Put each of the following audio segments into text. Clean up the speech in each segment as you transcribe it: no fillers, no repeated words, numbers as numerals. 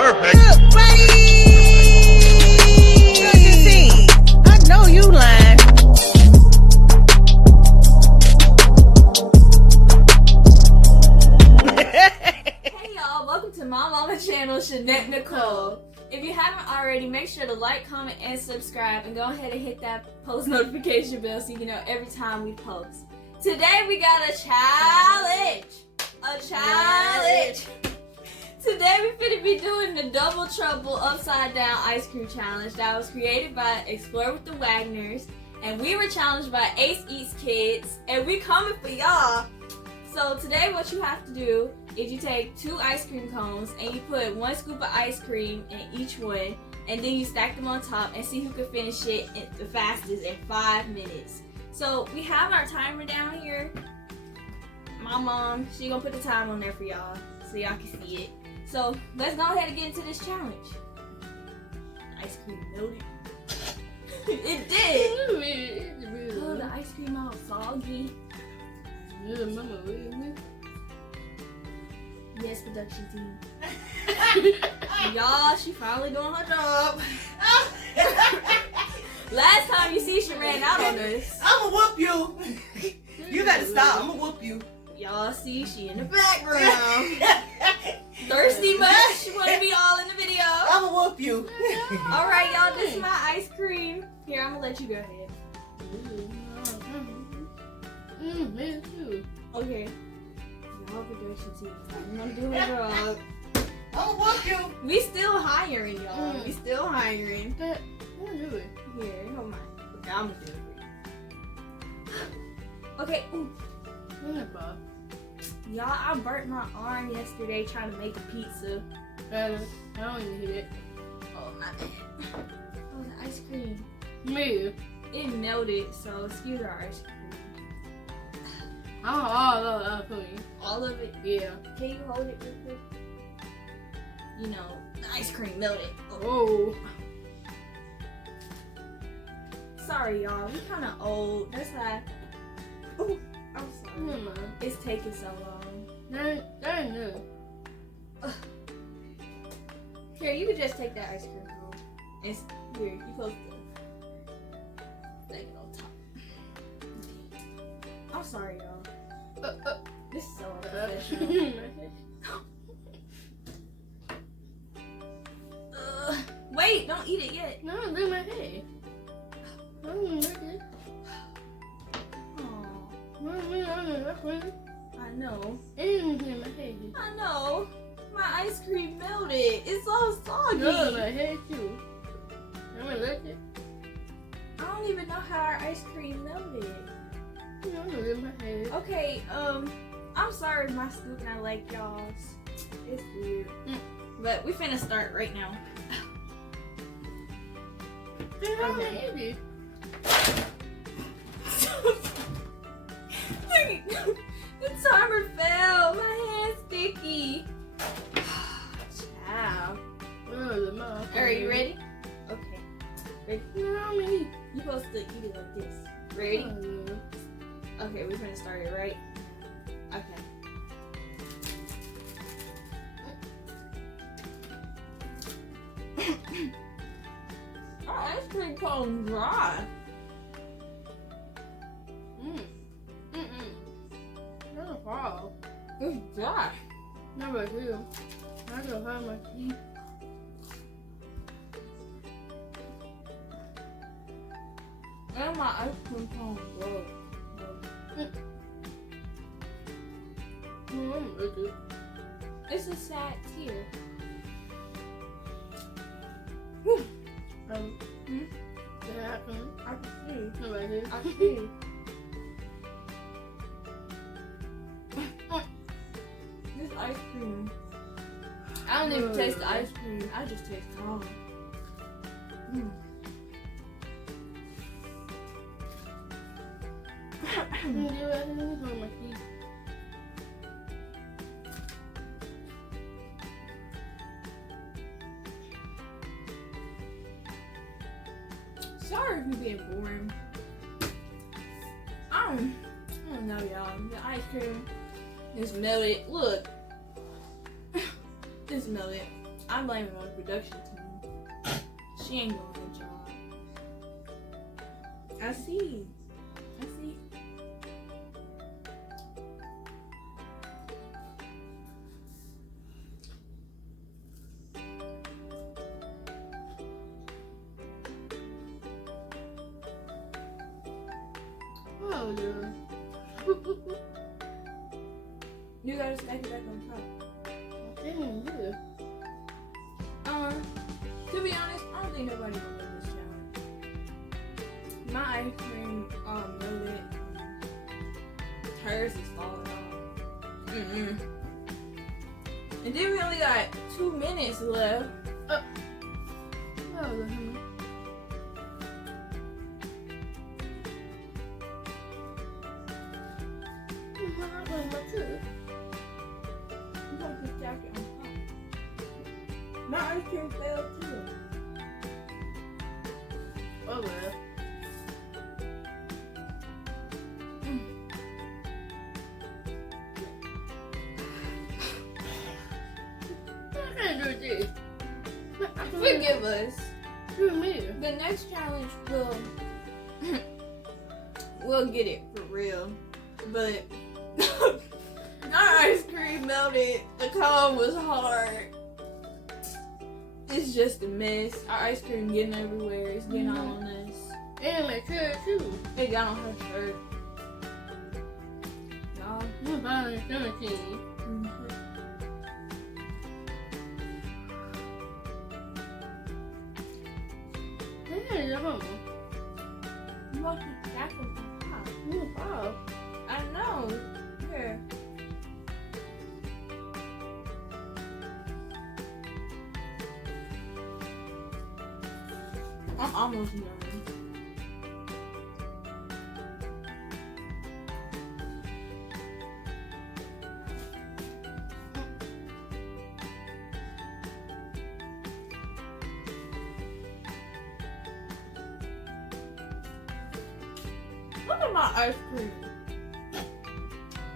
Perfect. I know you lying. Hey y'all, welcome to my mama channel, Shunnette Nicole. If you haven't already, make sure to like, comment, and subscribe, and go ahead and hit that post notification bell so you can know every time we post. Today we got a challenge. Today we finna be doing the Double Trouble Upside Down Ice Cream Challenge that was created by Explore with the Wagners, and we were challenged by Ace Eats Kids, and we coming for y'all. So today what you have to do is you take 2 ice cream cones and you put 1 scoop of ice cream in each one, and then you stack them on top and see who can finish it the fastest in 5 minutes. So we have our timer down here. My mom, she gonna put the time on there for y'all so y'all can see it. So let's go ahead and get into this challenge. Ice cream melted. It did. Oh, the ice cream all soggy. Yes, production team. Y'all, she finally doing her job. Last time you see, she ran out on us. I'ma whoop you. You gotta stop. I'ma whoop you. Y'all see, she in the background. Thirsty much? She wanna be all in the video. I'ma whoop you. Alright, y'all, this is my ice cream. Here, I'm gonna let you go ahead. Okay. Y'all production team. I'm gonna do her job. I'ma whoop you. We still hiring, y'all. We still hiring. What are you doing? Here, hold on. Okay, I'm gonna do it for you. Okay, ooh. Y'all, I burnt my arm yesterday trying to make a pizza. I don't even hit it. Oh, my bad. Oh, the ice cream. Me. It melted, so excuse our ice cream. All of it. All of it? Yeah. Can you hold it real quick? You know, the ice cream melted. Oh. Sorry, y'all. We kind of old. That's why. Oh, I'm sorry. Never mind. It's taking so long. That ain't new. Here, you can just take that ice cream home. It's here. You supposed to take it on top. I'm sorry, y'all. This is so unprofessional. Wait, don't eat it yet. No, it's in my head. I don't like it. Aw, I know. It's in my head. I know. My ice cream melted. It's so soggy. No, my head too. I'm gonna lick it. I don't even know how our ice cream melted. No, it's in my head. Okay, I'm sorry if my scoop not like y'all's. It's weird. But we finna start right now. Okay. The timer fell. My hand's sticky. Ciao. Are you ready? Okay. Ready? You're supposed to eat it like this. Ready? Okay, we're gonna start it right. Okay. Our ice cream cone dry. That's fall. It's dry. Never do. I don't have my teeth. And my ice cream cone broke. It's a sad tear. I can see. I see. This ice cream. I don't even taste the ice cream. I just taste cone. Sorry if you're being boring. I don't know, y'all. The ice cream is melted. Look. It's melted. I'm blaming it on the production team. She ain't doing a good job. I see. Oh, yeah. You gotta stack it back on top. Damn, yeah. To be honest, I don't think nobody will win this challenge. My ice cream melted. Hers is falling off. And then we only got 2 minutes left. Oh, I'm gonna put the jacket on top. My ice cream fell too. oh, well. I can't do this. Forgive us. Screw me. The next challenge we'll get it for real. But our ice cream melted. The cone was hard. It's just a mess. Our ice cream getting everywhere. It's getting all on us. And my shirt, too. It got on her shirt. Y'all. I'm buying 17. Hey, you're home. You want to jack on top? Wow. I know. Here. I'm almost done. Look at my ice cream.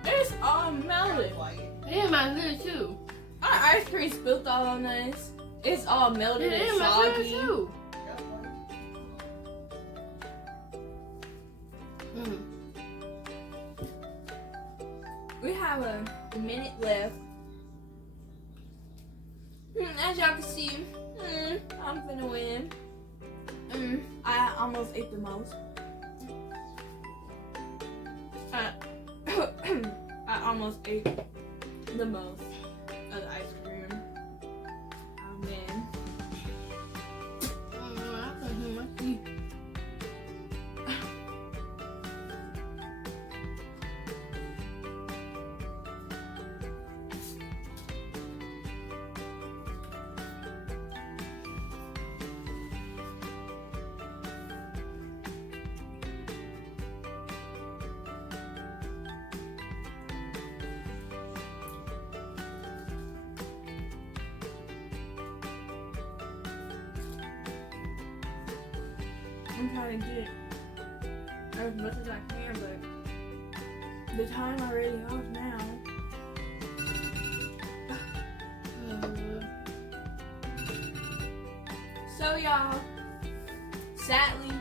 It's all melted. And my little, too. Our ice cream spilled all on us. It's all melted and And my shirt, soggy. too. We have a minute left. As y'all can see, I'm finna win. I almost ate the most. I almost ate the most of the ice cream. Oh man. Oh, no, I can't hear my teeth. I'm trying to get as much as I can, but the time already off now. So y'all, sadly,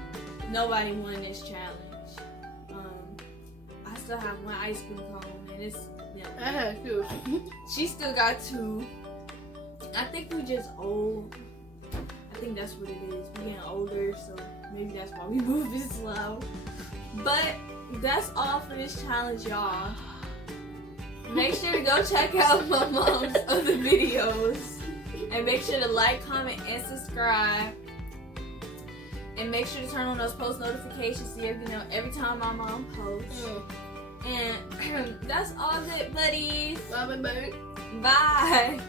nobody won this challenge. I still have one ice cream cone, and it's I had to. she still got 2. I think we just old. I think that's what it is. We getting older, so maybe that's why we move it slow. But that's all for this challenge, y'all. Make sure to go check out my mom's other videos. And make sure to like, comment, and subscribe. And make sure to turn on those post notifications so you know every time my mom posts. And that's all of it, buddies. Bye, bye, bye. Bye.